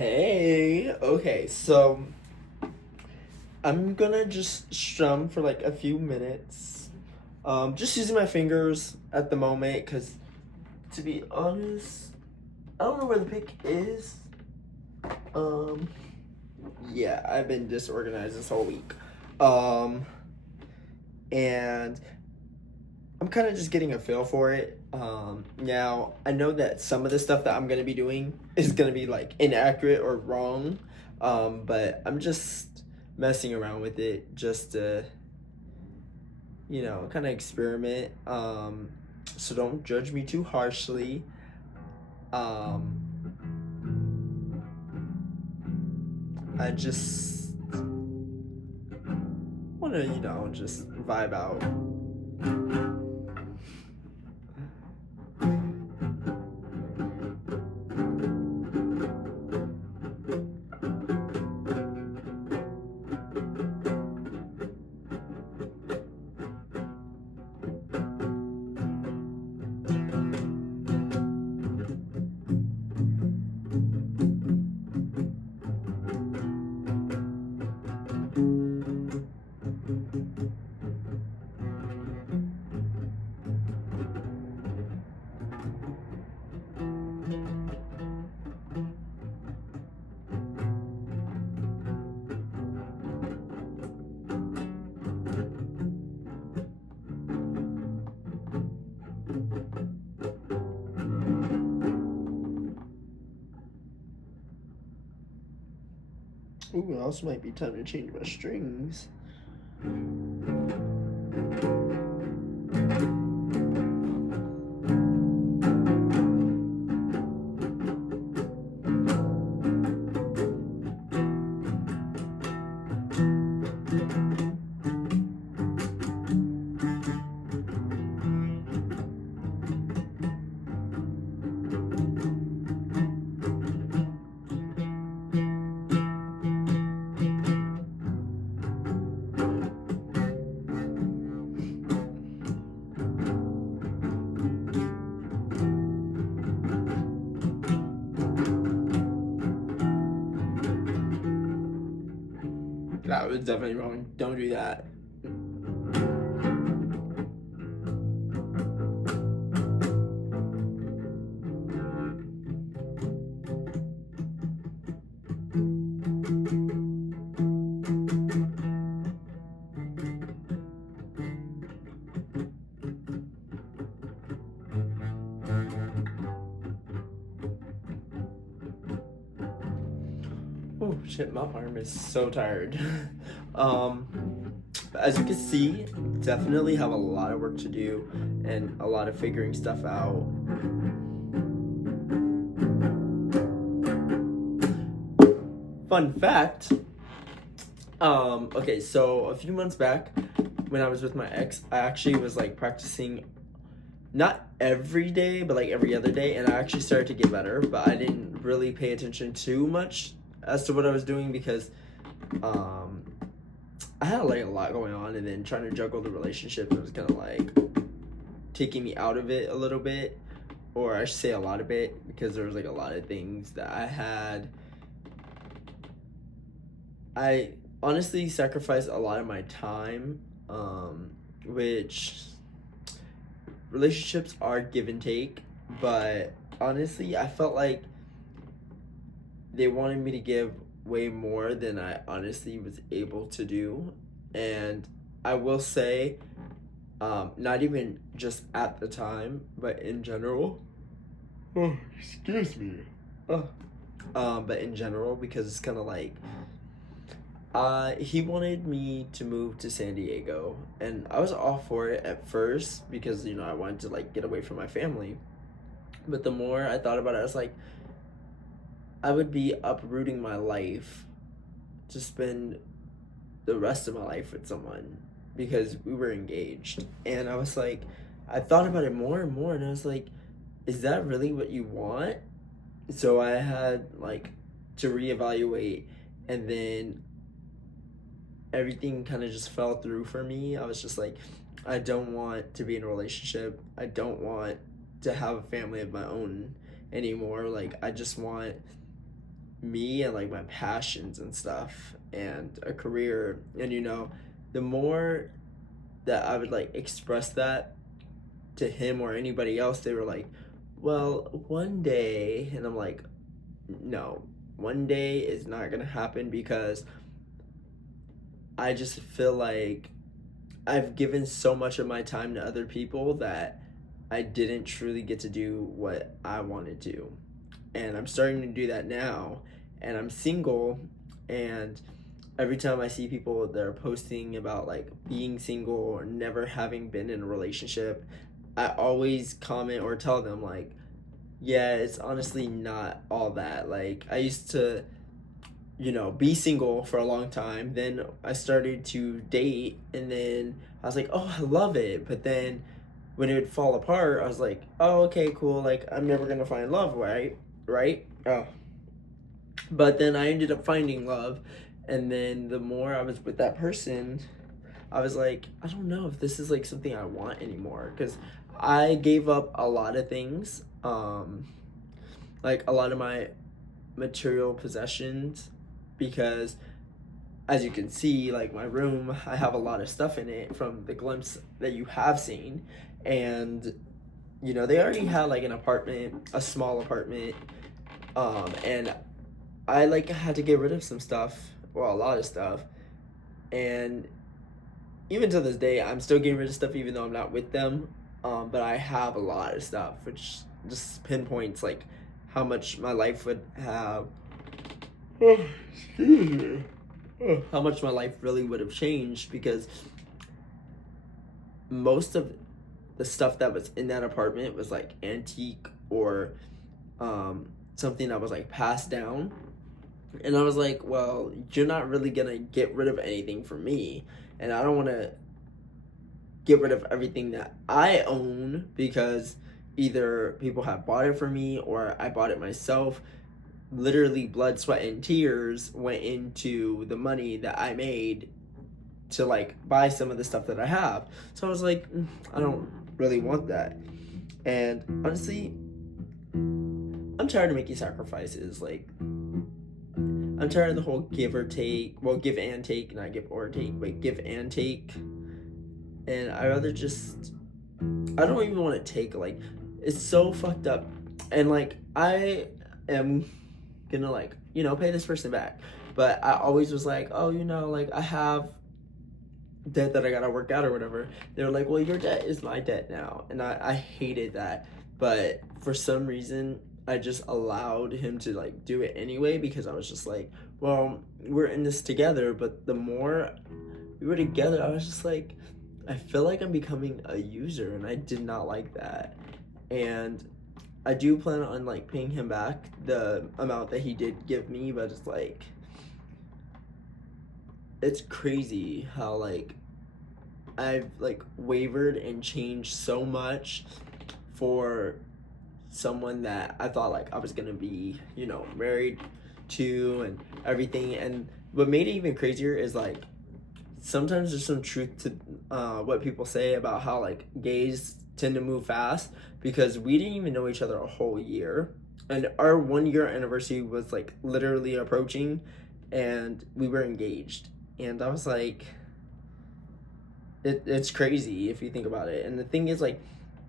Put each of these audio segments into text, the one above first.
Hey, okay, so I'm gonna just strum for like a few minutes. Just using my fingers at the moment, because to be honest, I don't know where the pick is. Um, yeah, I've been disorganized this whole week. Um, and I'm kind of just getting a feel for it. Now I know that some of the stuff that I'm gonna be doing is gonna be like inaccurate or wrong, but I'm just messing around with it just to, kind of experiment. So don't judge me too harshly. Um, I just wanna, just vibe out. Ooh, it also might be time to change my strings. That was definitely wrong. Don't do that. Oh shit, my arm is so tired. As you can see, definitely have a lot of work to do and a lot of figuring stuff out. Fun fact. Okay, so a few months back, when I was with my ex, I actually was like practicing not every day, but like every other day, and I actually started to get better, but I didn't really pay attention too much as to what I was doing because I had like a lot going on, and then trying to juggle the relationship, it was kind of like taking me out of it a little bit, or I should say a lot of it, because there was like a lot of things that I honestly sacrificed a lot of my time, which relationships are give and take, but honestly, I felt like they wanted me to give way more than I honestly was able to do. And I will say, not even just at the time, but in general. Oh, excuse me. Oh. But in general, because it's kind of like, he wanted me to move to San Diego, and I was all for it at first because I wanted to like get away from my family. But the more I thought about it, I was like, I would be uprooting my life to spend the rest of my life with someone because we were engaged. And I was like, I thought about it more and more, and I was like, is that really what you want? So I had like to reevaluate, and then everything kind of just fell through for me. I was just like, I don't want to be in a relationship. I don't want to have a family of my own anymore. Like, I just want me and like my passions and stuff and a career. And the more that I would like express that to him or anybody else, they were like, well, one day. And I'm like, no, one day is not gonna happen, because I just feel like I've given so much of my time to other people that I didn't truly get to do what I wanted to. And I'm starting to do that now. And I'm single, and every time I see people that are posting about like being single or never having been in a relationship, I always comment or tell them like, yeah, it's honestly not all that. Like, I used to, be single for a long time. Then I started to date, and then I was like, oh, I love it. But then when it would fall apart, I was like, oh, okay, cool. Like, I'm never gonna find love, right? Right? Oh. But then I ended up finding love, and then the more I was with that person, I was like, I don't know if this is like something I want anymore, because I gave up a lot of things, like a lot of my material possessions, because as you can see, like my room, I have a lot of stuff in it from the glimpse that you have seen. And they already had like an apartment, a small apartment, and I like had to get rid of some stuff, well, a lot of stuff. And even to this day, I'm still getting rid of stuff even though I'm not with them. But I have a lot of stuff, which just pinpoints like how much my life would have. Excuse me. How much my life really would have changed, because most of the stuff that was in that apartment was like antique or something that was like passed down. And I was like, well, you're not really gonna get rid of anything for me, and I don't want to get rid of everything that I own, because either people have bought it for me or I bought it myself. Literally blood, sweat, and tears went into the money that I made to like buy some of the stuff that I have. So I was like, I don't really want that. And honestly, I'm tired of making sacrifices. Like, I'm tired of the whole give or take, well, give and take, not give or take, but give and take. And I rather just, I don't even want to take, like, it's so fucked up. And like, I am gonna like, pay this person back. But I always was like, oh, like I have debt that I gotta work out or whatever. They're like, well, your debt is my debt now. And I hated that. But for some reason, I just allowed him to like do it anyway, because I was just like, well, we're in this together. But the more we were together, I was just like, I feel like I'm becoming a user, and I did not like that. And I do plan on like paying him back the amount that he did give me, but it's like, it's crazy how like I've like wavered and changed so much for someone that I thought like I was gonna be, married to and everything. And what made it even crazier is like, sometimes there's some truth to what people say about how like gays tend to move fast, because we didn't even know each other a whole year, and our 1 year anniversary was like literally approaching, and we were engaged. And I was like, it's crazy if you think about it. And the thing is, like,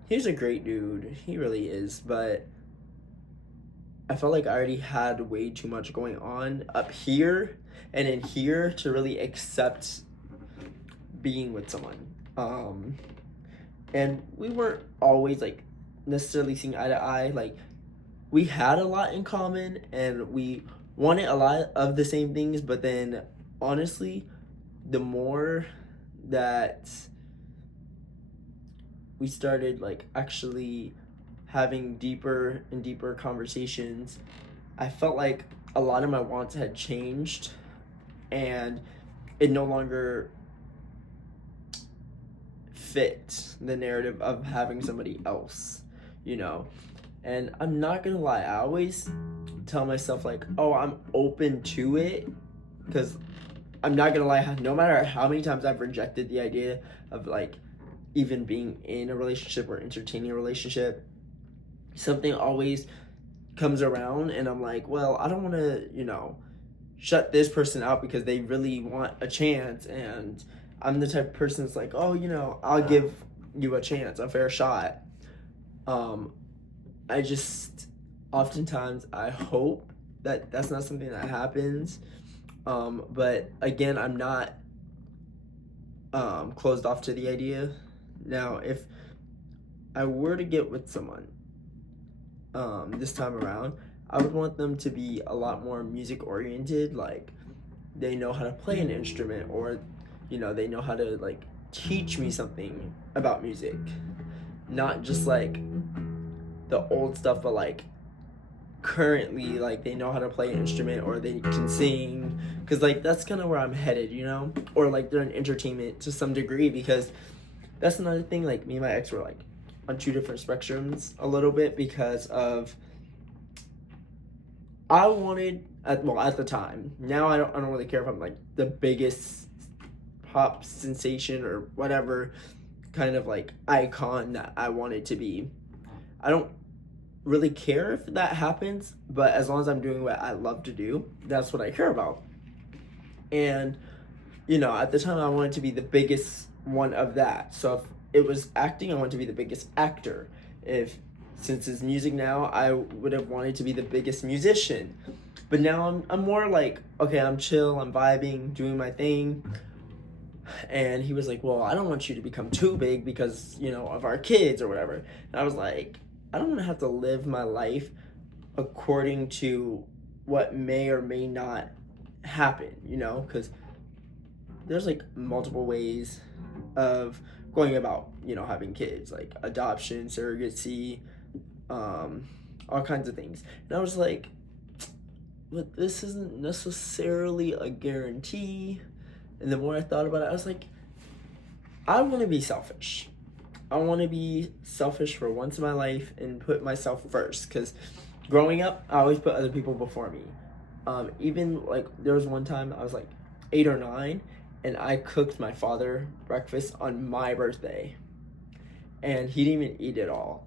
he's a great dude, he really is, but I felt like I already had way too much going on up here and in here to really accept being with someone. And we weren't always like necessarily seeing eye to eye. Like, we had a lot in common and we wanted a lot of the same things, but then honestly, the more that we started like actually having deeper and deeper conversations, I felt like a lot of my wants had changed, and it no longer fit the narrative of having somebody else, And I'm not gonna lie, I always tell myself like, oh, I'm open to it, because I'm not gonna lie, no matter how many times I've rejected the idea of like even being in a relationship or entertaining a relationship, something always comes around and I'm like, well, I don't want to, shut this person out because they really want a chance, and I'm the type of person that's like, oh, I'll give you a chance, a fair shot. um I just oftentimes I hope that that's not something that happens. But again, I'm not closed off to the idea. Now, if I were to get with someone this time around, I would want them to be a lot more music oriented. Like, they know how to play an instrument, or they know how to like teach me something about music, not just like the old stuff, but like currently, like they know how to play an instrument or they can sing, because like that's kind of where I'm headed, or like they're in entertainment to some degree, because that's another thing. Like, me and my ex were like on two different spectrums a little bit, because of I wanted at the time. Now I don't really care if I'm like the biggest pop sensation or whatever kind of like icon that I wanted to be. I don't really care if that happens, but as long as I'm doing what I love to do, that's what I care about. And at the time, I wanted to be the biggest one of that. So if it was acting, I wanted to be the biggest actor. If Since it's music now, I would have wanted to be the biggest musician. But now I'm more like, okay, I'm chill, I'm vibing, doing my thing. And he was like, well, I don't want you to become too big because, of our kids or whatever. And I was like, I don't want to have to live my life according to what may or may not happen, because there's like multiple ways of going about, having kids, like adoption, surrogacy, all kinds of things. And I was like, but this isn't necessarily a guarantee. And the more I thought about it, I was like, I want to be selfish. I want to be selfish for once in my life and put myself first. Because growing up, I always put other people before me. Even like there was one time I was like 8 or 9, and I cooked my father breakfast on my birthday, and he didn't even eat it all.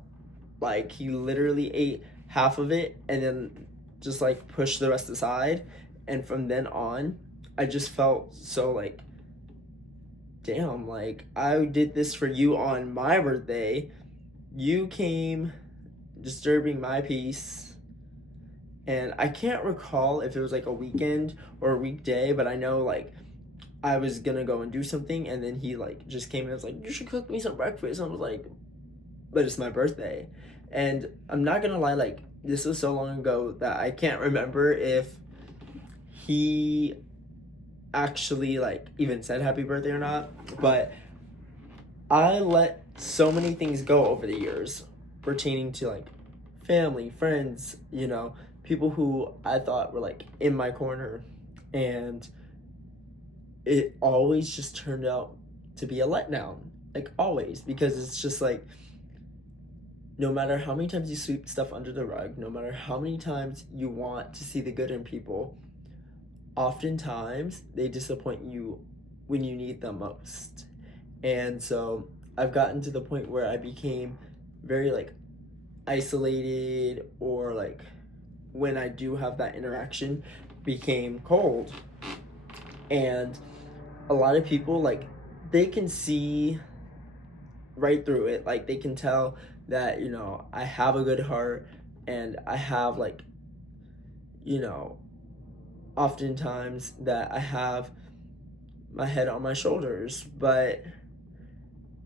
Like, he literally ate half of it and then just like pushed the rest aside. And from then on, I just felt so like, damn, like I did this for you on my birthday. You came disturbing my peace. And I can't recall if it was like a weekend or a weekday, but I know like I was gonna go and do something, and then he like just came and was like, you should cook me some breakfast. And I was like, but it's my birthday. And I'm not gonna lie, like, this was so long ago that I can't remember if he actually like even said happy birthday or not. But I let so many things go over the years pertaining to like family, friends, people who I thought were like in my corner, and it always just turned out to be a letdown, like always, because it's just like, no matter how many times you sweep stuff under the rug, no matter how many times you want to see the good in people, oftentimes they disappoint you when you need them most. And so I've gotten to the point where I became very like isolated, or like when I do have that interaction, became cold. And a lot of people, like, they can see right through it. Like, they can tell that, I have a good heart, and I have like, oftentimes that I have my head on my shoulders. But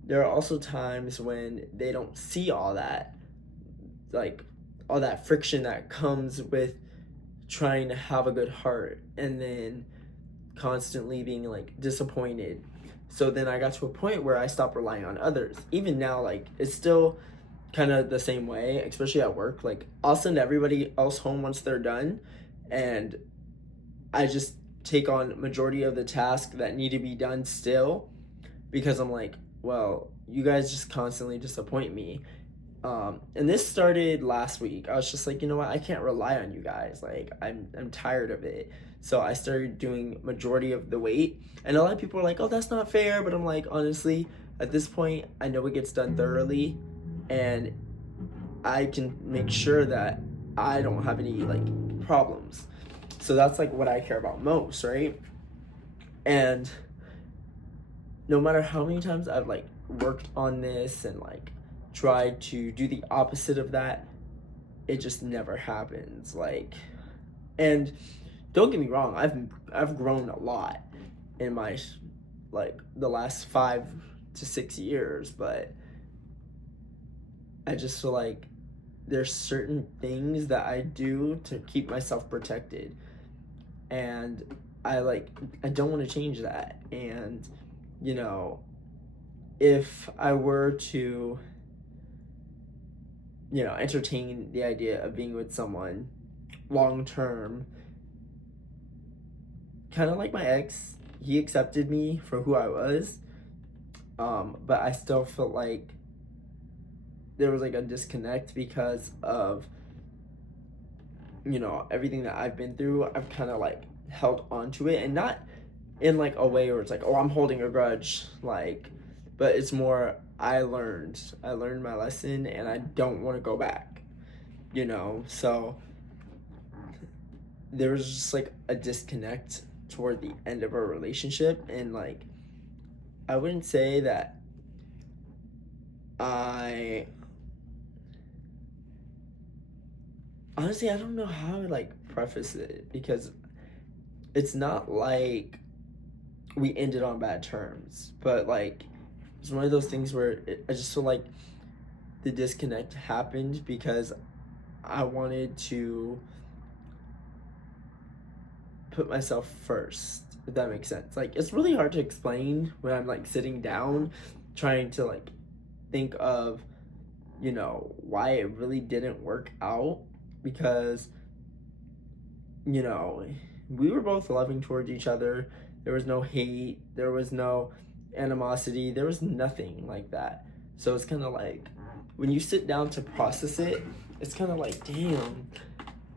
there are also times when they don't see all that, like all that friction that comes with trying to have a good heart and then constantly being like disappointed. So then I got to a point where I stopped relying on others. Even now, like, it's still kind of the same way, especially at work. Like, I'll send everybody else home once they're done, and I just take on majority of the tasks that need to be done still, because I'm like, well, you guys just constantly disappoint me. And this started last week. I was just like, you know what? I can't rely on you guys. Like, I'm tired of it. So I started doing majority of the weight. And a lot of people are like, oh, that's not fair. But I'm like, honestly, at this point, I know it gets done thoroughly. And I can make sure that I don't have any like problems. So that's like what I care about most, right? And no matter how many times I've like worked on this and like tried to do the opposite of that, it just never happens. Like, and don't get me wrong, I've grown a lot in my like the last 5 to 6 years, but I just feel like there's certain things that I do to keep myself protected, and I don't want to change that. And you know, if I were to entertain the idea of being with someone long term, kind of like my ex, he accepted me for who I was, but I still felt like there was like a disconnect because of everything that I've been through. I've kind of like held on to it, and not in like a way where it's like, oh, I'm holding a grudge, like, but it's more I learned my lesson, and I don't want to go back, so there was just like a disconnect toward the end of our relationship. And like, I wouldn't say that I honestly, I don't know how to like preface it, because it's not like we ended on bad terms, but like it's one of those things where I just feel like the disconnect happened because I wanted to put myself first, if that makes sense. Like, it's really hard to explain when I'm like sitting down trying to like think of why it really didn't work out, because we were both loving towards each other. There was no hate, there was no animosity, there was nothing like that. So it's kind of like when you sit down to process it, it's kind of like, damn.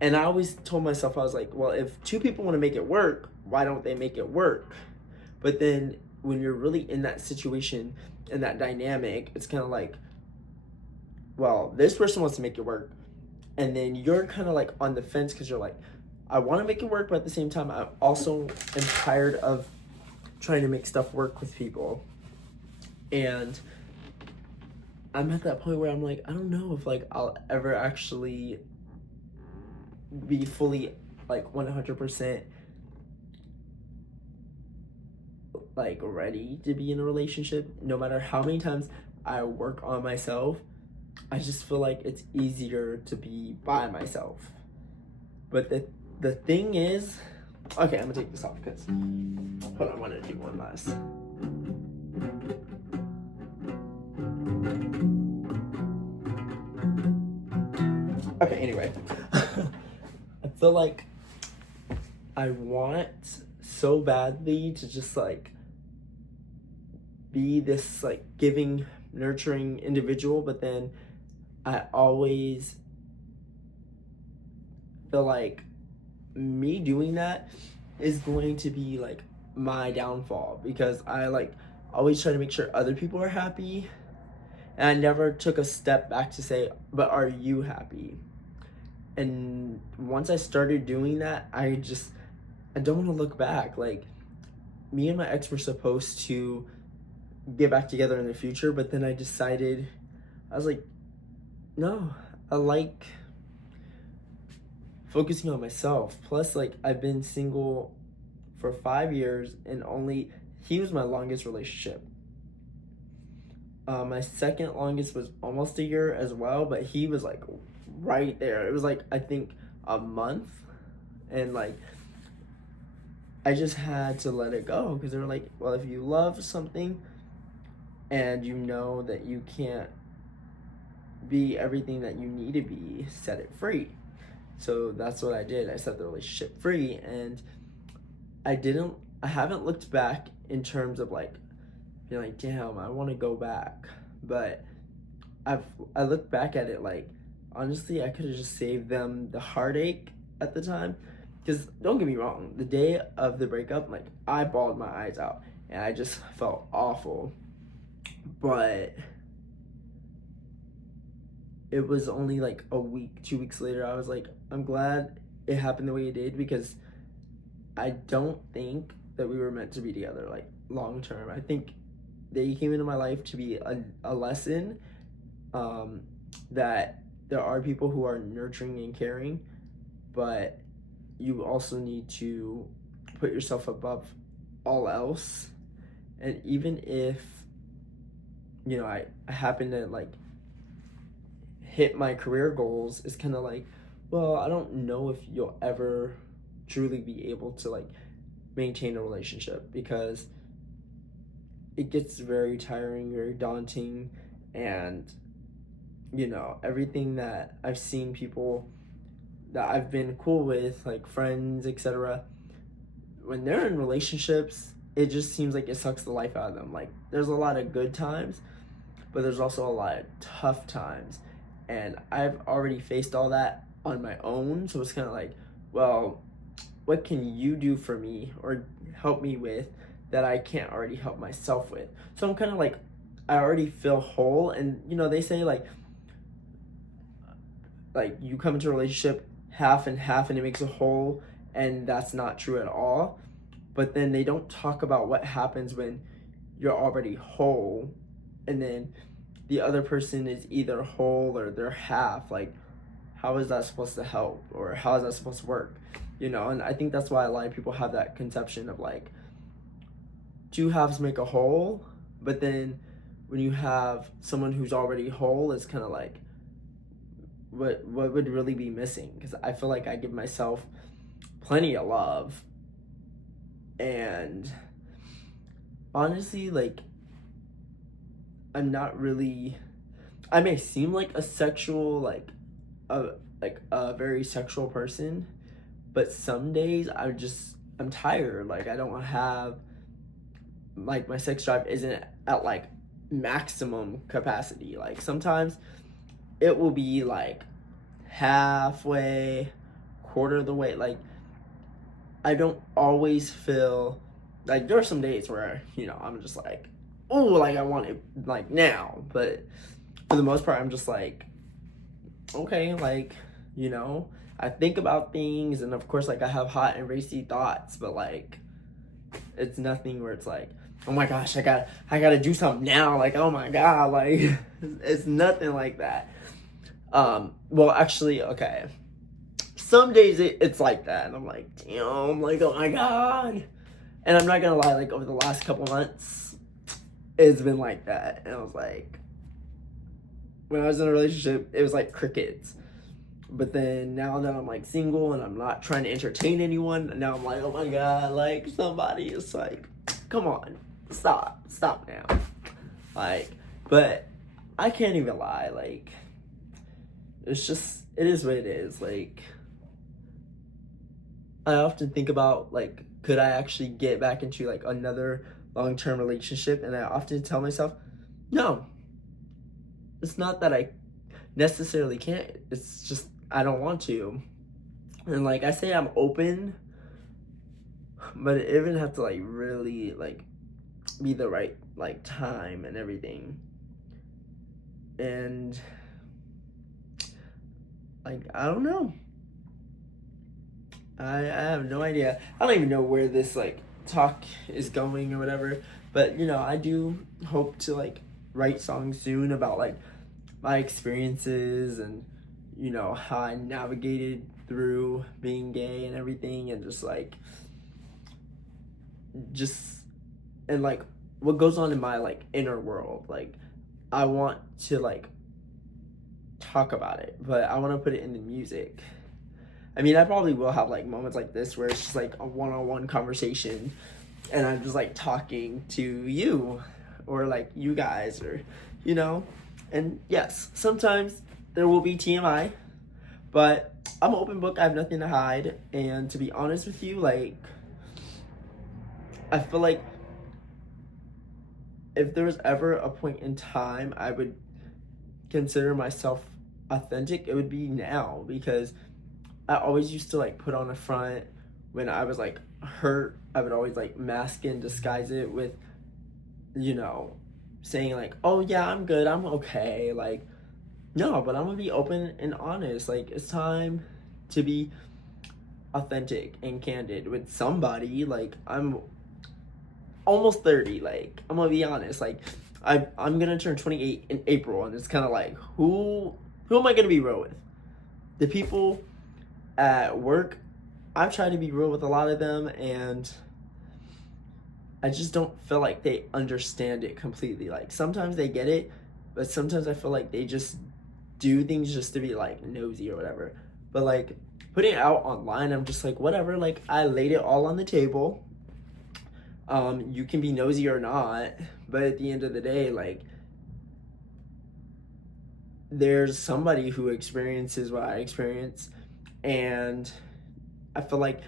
And I always told myself, I was like, well, if two people want to make it work, why don't they make it work? But then when you're really in that situation and that dynamic, it's kind of like, well, this person wants to make it work, and then you're kind of like on the fence because you're like, I want to make it work, but at the same time, I also am tired of trying to make stuff work with people. And I'm at that point where I'm like, I don't know if like I'll ever actually be fully like 100% like ready to be in a relationship. No matter how many times I work on myself, I just feel like it's easier to be by myself. But the thing is, okay, I'm gonna take this off because hold on, I want to do one last. Okay, anyway, I feel like I want so badly to just like be this like giving, nurturing individual, but then I always feel like me doing that is going to be like my downfall, because I like always try to make sure other people are happy, and I never took a step back to say, but are you happy? And once I started doing that, I don't want to look back. Like, me and my ex were supposed to get back together in the future, but then I decided, I was like, no, I like focusing on myself. Plus, like, I've been single for 5 years, and he was my longest relationship. My second longest was almost a year as well, but he was like right there. It was like, I think, a month. And like, I just had to let it go, because they were like, well, if you love something and you know that you can't be everything that you need to be, set it free. So that's what I did. I set the relationship free, and I haven't looked back in terms of like being like, damn, I want to go back. But I look back at it like, honestly, I could have just saved them the heartache at the time. Because don't get me wrong, the day of the breakup, like, I bawled my eyes out and I just felt awful. But it was only like a week, 2 weeks later, I was like, I'm glad it happened the way it did, because I don't think that we were meant to be together like long term. I think they came into my life to be a lesson, that there are people who are nurturing and caring, but you also need to put yourself above all else. And even if, I happen to like hit my career goals, it's kind of like, well, I don't know if you'll ever truly be able to like maintain a relationship, because it gets very tiring, very daunting, and everything that I've seen people that I've been cool with, like friends, etc., when they're in relationships, it just seems like it sucks the life out of them. Like, there's a lot of good times, but there's also a lot of tough times. And I've already faced all that on my own. So it's kind of like, well, what can you do for me or help me with that I can't already help myself with? So I'm kind of like, I already feel whole. And, they say like you come into a relationship half and half and it makes a whole, and that's not true at all. But then they don't talk about what happens when you're already whole and then the other person is either whole or they're half. Like, how is that supposed to help, or how is that supposed to work? And I think that's why a lot of people have that conception of like two halves make a whole, but then when you have someone who's already whole, it's kind of like, what would really be missing? Because I feel like I give myself plenty of love, and honestly, like, I'm not really, I may seem like a sexual, like a very sexual person, but some days I'm tired. Like, I don't have, like, my sex drive isn't at like maximum capacity. Like, sometimes it will be like halfway, quarter of the way. Like, I don't always feel like, there are some days where I'm just like, oh, like I want it like now. But for the most part, I'm just like, okay, like, I think about things, and of course, like, I have hot and racy thoughts, but like, it's nothing where it's like, oh my gosh, I gotta do something now. Like, oh my god, like, it's nothing like that. Well, actually, okay. Some days it's like that, and I'm like, damn, like, oh my god. And I'm not gonna lie, like, over the last couple months, it's been like that. And I was like, when I was in a relationship, it was like crickets. But then now that I'm like single and I'm not trying to entertain anyone, now I'm like, oh my god, like, somebody is like, come on, stop now. Like, but I can't even lie, like, it's just, it is what it is. Like, I often think about, like, could I actually get back into like another long-term relationship? And I often tell myself, no, it's not that I necessarily can't, it's just I don't want to. And like, I say I'm open, but it even have to like really like be the right like time and everything. And like, I don't know, I have no idea. I don't even know where this like talk is going or whatever, but I do hope to like write songs soon about like my experiences and how I navigated through being gay and everything, and and like what goes on in my like inner world. Like, I want to like talk about it, but I want to put it in the music. I mean, I probably will have like moments like this where it's just like a one-on-one conversation and I'm just like talking to you or like you guys, or and yes, sometimes there will be TMI, but I'm an open book. I have nothing to hide. And to be honest with you, like, I feel like if there was ever a point in time I would consider myself authentic, it would be now, because I always used to like put on a front. When I was like hurt, I would always like mask and disguise it with, saying like, oh yeah, I'm good, I'm okay. Like, No, but I'm gonna be open and honest. Like, it's time to be authentic and candid with somebody. Like, I'm almost 30. Like, I'm gonna be honest. Like, I'm gonna turn 28 in April, and it's kind of like, who am I gonna be real with? The people at work, I've tried to be real with a lot of them, and I just don't feel like they understand it completely. Like, sometimes they get it, but sometimes I feel like they just do things just to be like nosy or whatever. But like, putting it out online, I'm just like, whatever. Like, I laid it all on the table. You can be nosy or not, but at the end of the day, like, there's somebody who experiences what I experience, and I feel like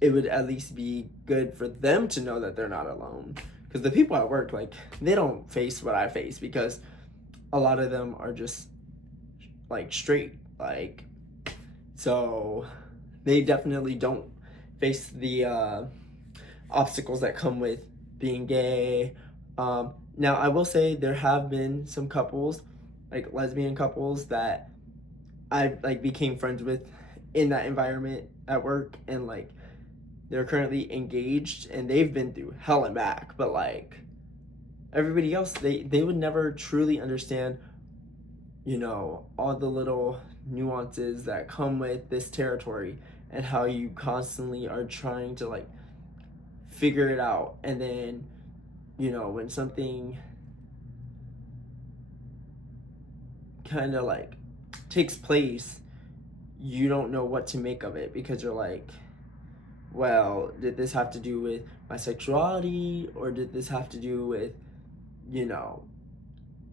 it would at least be good for them to know that they're not alone. Because the people at work, like, they don't face what I face, because a lot of them are just like straight, like, so they definitely don't face the obstacles that come with being gay. Now I will say there have been some couples, like lesbian couples, that I like became friends with in that environment at work, and like, they're currently engaged and they've been through hell and back. But like, everybody else, they would never truly understand, you know, all the little nuances that come with this territory, and how you constantly are trying to like figure it out. And then, you know, when something kind of like takes place, you don't know what to make of it, because you're like, well, did this have to do with my sexuality, or did this have to do with, you know,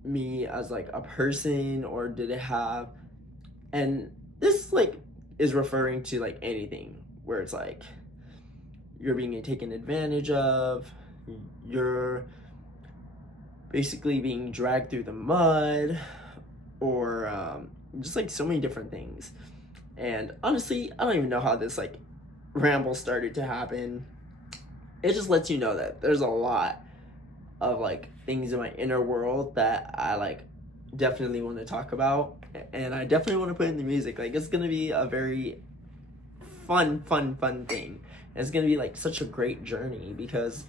me as like a person, or did it have, and this like is referring to like anything where it's like you're being taken advantage of, you're basically being dragged through the mud, or just like so many different things. And honestly, I don't even know how this like ramble started to happen. It just lets you know that there's a lot of like things in my inner world that I like definitely want to talk about, and I definitely want to put in the music. Like, it's gonna be a very fun thing. It's gonna be like such a great journey, because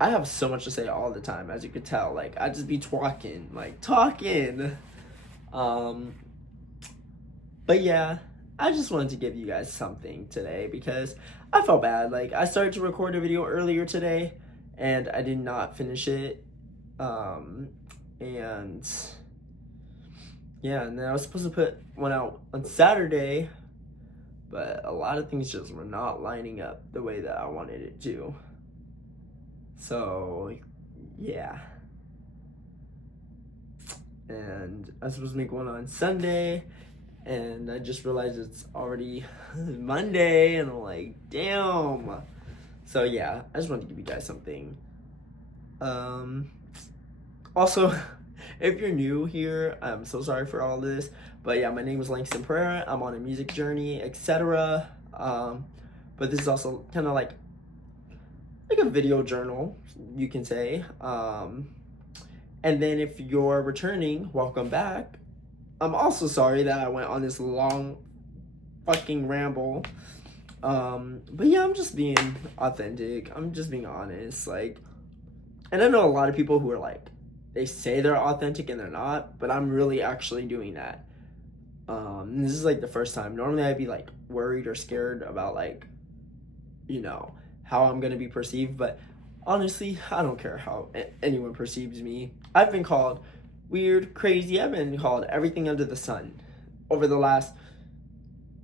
I have so much to say all the time, as you could tell. Like, I just be talking. But yeah, I just wanted to give you guys something today, because I felt bad. Like, I started to record a video earlier today, and I did not finish it. And yeah, and then I was supposed to put one out on Saturday, but a lot of things just were not lining up the way that I wanted it to. So yeah. And I was supposed to make one on Sunday, and I just realized it's already Monday, and I'm like, damn. So yeah, I just wanted to give you guys something. Also, if you're new here, I'm so sorry for all this, but yeah, my name is Langston Pereira. I'm on a music journey, etc. But this is also kind of like a video journal, you can say. And then if you're returning, welcome back. I'm also sorry that I went on this long fucking ramble. But yeah, I'm just being authentic. I'm just being honest. Like, and I know a lot of people who are like, they say they're authentic and they're not, but I'm really actually doing that. This is like the first time. Normally I'd be like worried or scared about like, you know, how I'm gonna be perceived, but honestly, I don't care how anyone perceives me. I've been called weird, crazy. I've been called everything under the sun over the last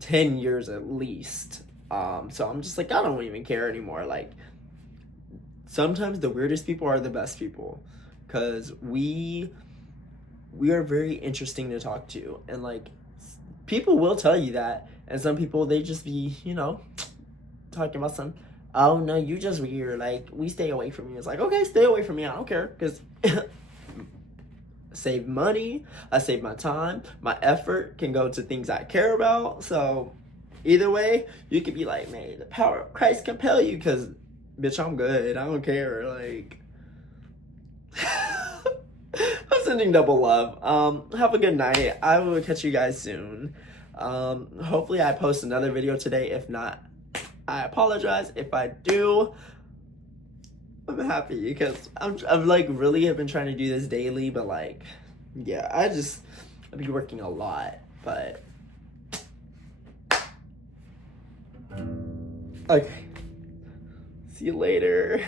10 years at least. So I'm just like, I don't even care anymore. Like, sometimes the weirdest people are the best people, because we are very interesting to talk to, and like, people will tell you that, and some people, they just be, you know, talking about some, oh no, you just weird, like, we stay away from you. It's like, okay, stay away from me, I don't care, because save money, I save my time, my effort can go to things I care about. So either way, you could be like, may the power of Christ compel you, because bitch, I'm good, I don't care. Like, I'm sending double love. Have a good night. I will catch you guys soon. Hopefully I post another video today. If not, I apologize. If I do, I'm happy because I've like really have been trying to do this daily, but like, yeah, I've been working a lot, but okay. See you later.